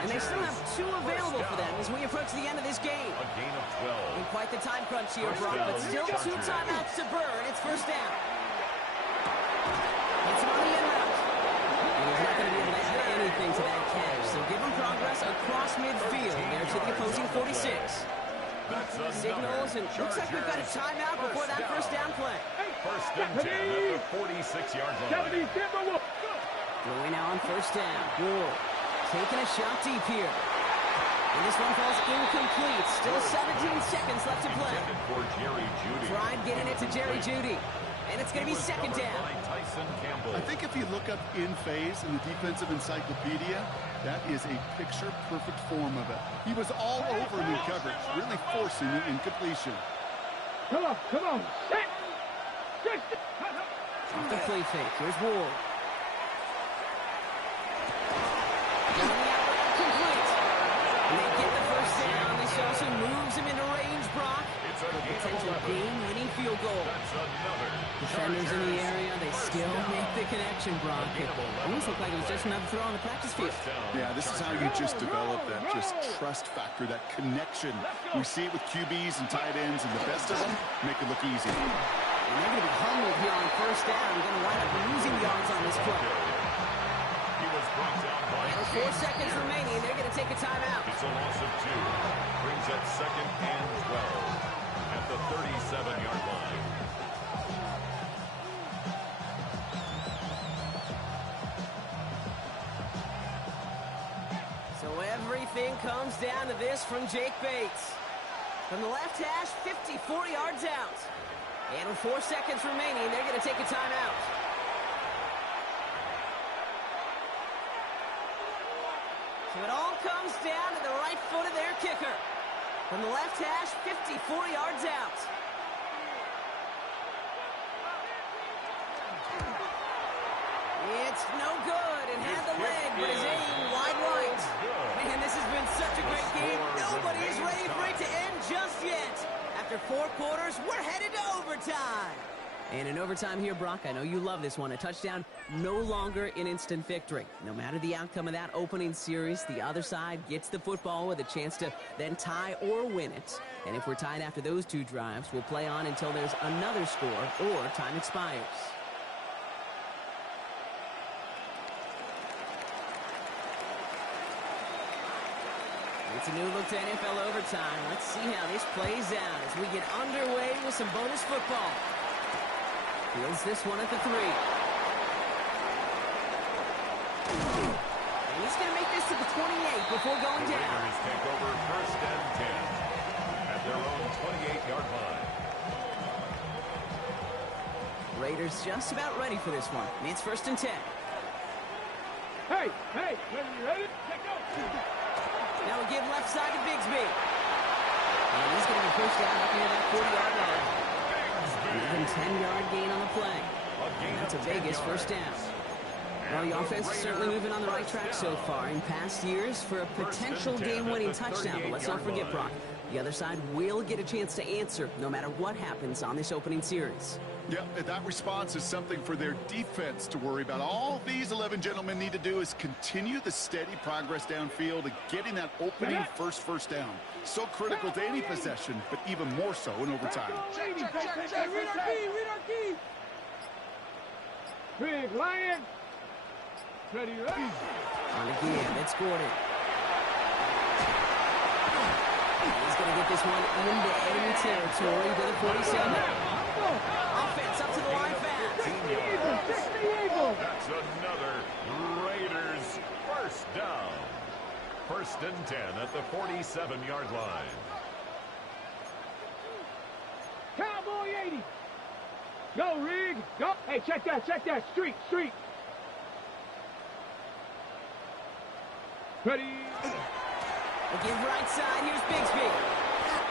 And they still have 2 available for them as we approach the end of this game. A gain of 12. In quite the time crunch here, Brock, but still 2 timeouts to burn. It's 1st down. Hits him on the in route. And he's not going to be able to add anything to that catch, so give him progress across midfield there to the opposing 46. Signals, and looks like we've got a timeout before that 1st down play. 1st and 10 at the 46-yard line. Going now on 1st down. Ward taking a shot deep here. And this one falls incomplete. Still 17 seconds left to play. For Jerry Jeudy. Tried getting it to Jerry Jeudy. And it's going to be 2nd down. I think if you look up in phase in the defensive encyclopedia, that is a picture-perfect form of it. He was all over him in coverage, really forcing the incompletion. Come on, come on. Off the play fake. Here's Ward. Complete. And they get the 1st down. This also moves him into range, Brock. It's a potential game-winning field goal. That's another. Defenders in the area, they still make the connection, Brock. It almost looked like it was just another throw on the practice field. Yeah, this is how you just develop that just trust factor, that connection. We see it with QBs and tight ends, and the best of them make it look easy. And they're going to be humbled here on 1st down. Going to wind up losing yards on this play. He was brought down by 4 seconds remaining. They're going to take a timeout. It's a loss of 2. Brings up 2nd and 12 at the 37-yard line. So everything comes down to this from Jake Bates. From the left hash, 54 yards out. And with 4 seconds remaining, they're going to take a timeout. So it all comes down to the right foot of their kicker. From the left hash, 54 yards out. It's no good, and had the leg, but his aim wide right. Man, this has been such a great game. Nobody is ready for it to end just yet. After 4 quarters, we're headed to overtime. And in overtime here, Brock, I know you love this one. A touchdown, no longer an instant victory. No matter the outcome of that opening series, the other side gets the football with a chance to then tie or win it. And if we're tied after those 2 drives, we'll play on until there's another score or time expires. It's a new look to NFL overtime. Let's see how this plays out as we get underway with some bonus football. Fields this one at the 3. And he's going to make this to the 28 before going down. Raiders take over 1st and 10 at their own 28-yard line. Raiders just about ready for this one. It's 1st and 10. Hey, ready? Check out. Now we give left side to Bigsby. And he's going to be pushed out up near that 40-yard line. Even 10-yard gain on the play. That's a Vegas first down. Well, the offense is certainly moving on the right track so far in past years for a potential game-winning touchdown. But let's not forget, Brock, the other side will get a chance to answer no matter what happens on this opening series. Yeah, that response is something for their defense to worry about. All these 11 gentlemen need to do is continue the steady progress downfield and getting that opening first down. So critical to any possession, but even more so in overtime. Read our key. Big Lion. Ready. On again, it's Gordon. He's going to get this one into enemy territory to the 47. Offense up to the line fast. That's another Raiders first down. 1st and 10 at the 47-yard line. Cowboy 80. Go, Rig. Go. Hey, check that. Street. Ready. Again, right side. Here's Bigsby.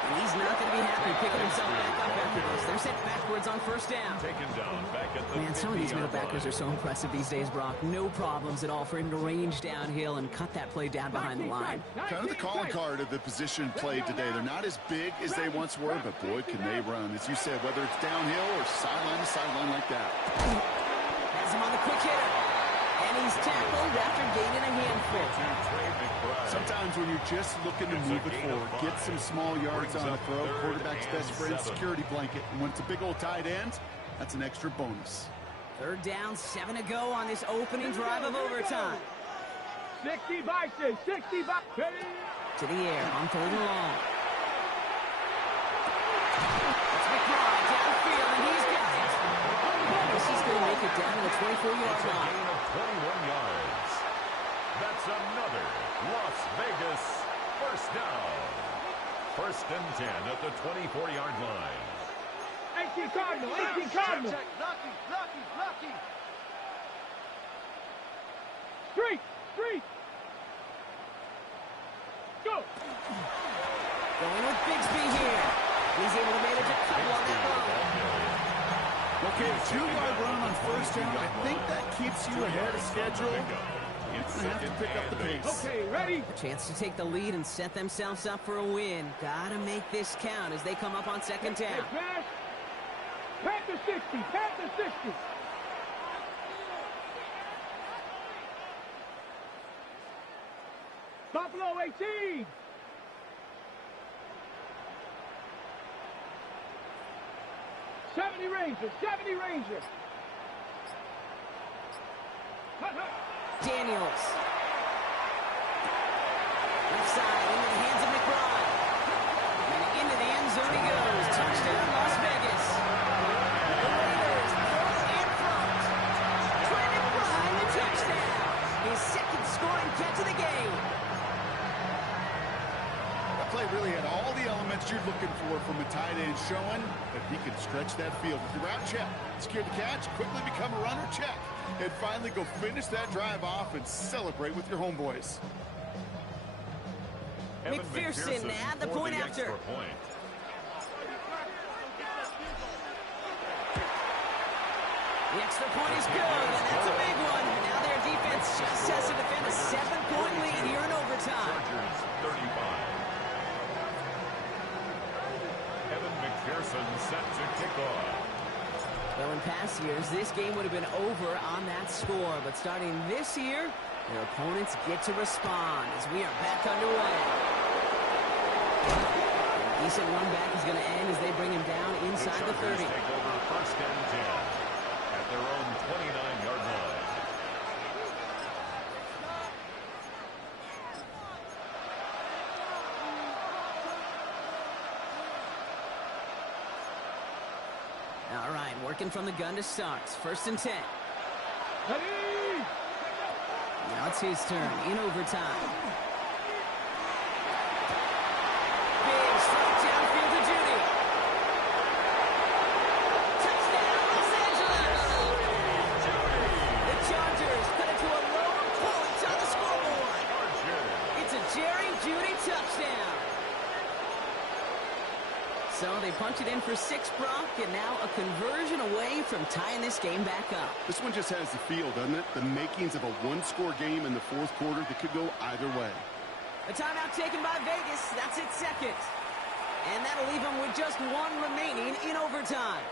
And he's not going to be happy picking himself back up after this. They're sent backwards on 1st down. Taken down back at the Man, some of these middle backers are so impressive these days, Brock. No problems at all for him to range downhill and cut that play down behind the line. Kind of the calling card of the position played today. They're not as big as they once were, but boy, can they run. As you said, whether it's downhill or sideline to sideline like that. Has him on the quick hitter. And he's tackled after gaining a handful. Sometimes when you're just looking to move it forward, get some small yards on a throw, quarterback's best friend, security blanket. And when it's a big old tight end, that's an extra bonus. 3rd down, 7 to go on this opening drive of overtime. 60 Bison. Ready. To the air on 3rd and long. It's McBride downfield, and he's got it. This is going to make it down to the 24-yard line. Gain of 21 yards. That's another Las Vegas first down. 1st and 10 at the 24-yard line. 18 Cardinal. Lucky. Street. Go. Going with Bigsby here. He's able to manage a couple on that run. Okay, 2-yard run on 1st down. I think that keeps you ahead of schedule. They have to pick up the pace. Okay, ready. A chance to take the lead and set themselves up for a win. Gotta make this count as they come up on 2nd down. Pass. Panther 60. Buffalo 18. Seventy Ranger. Daniels. Left side into the hands of McBride. And into the end zone he goes. Touchdown, Las Vegas. The Raiders full in front. Trey McBride, the touchdown. His 2nd scoring catch of the game. That play really had all the elements you're looking for from a tight end, showing that he can stretch that field with the route check. Secure the catch, quickly become a runner, check. And finally go finish that drive off and celebrate with your homeboys. McPherson at the point after. The extra point is good, and that's a big one. Now their defense just has to defend a 7-point lead here in overtime. Chargers 35. Evan McPherson set to kick off. Well, in past years, this game would have been over on that score. But starting this year, their opponents get to respond as we are back underway. A decent run back is going to end as they bring him down inside the 30. Take over 1st and 10 at their own 29-yard line. Working from the gun to start. 1st and 10. Ready? Now it's his turn in overtime. Big strike downfield to Judy. Touchdown, Los Angeles! The Chargers cut it to a lone point on the scoreboard. It's a Jerry Judy touchdown. So they punch it in for 6, Brock, and now a conversion away from tying this game back up. This one just has the feel, doesn't it? The makings of a one-score game in the 4th quarter that could go either way. A timeout taken by Vegas. That's its second. And that'll leave them with just 1 remaining in overtime.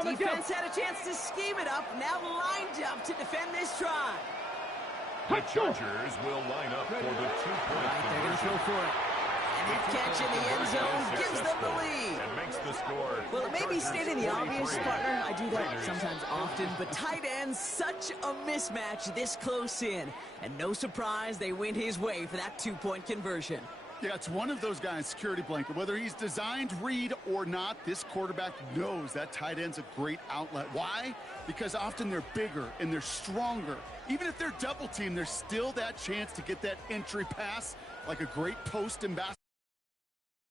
Defense had a chance to scheme it up, now lined up to defend this try. The Chargers will line up for the 2-point Right, they're going to throw for it. And that catch in the end zone gives them the lead. And makes the score. Well, it may be stating the obvious, partner. I do that sometimes often, but tight ends, such a mismatch this close in. And no surprise, they went his way for that 2-point conversion. Yeah, it's one of those guys, security blanket. Whether he's designed read or not, this quarterback knows that tight end's a great outlet. Why? Because often they're bigger and they're stronger. Even if they're double teamed, there's still that chance to get that entry pass like a great post in basketball.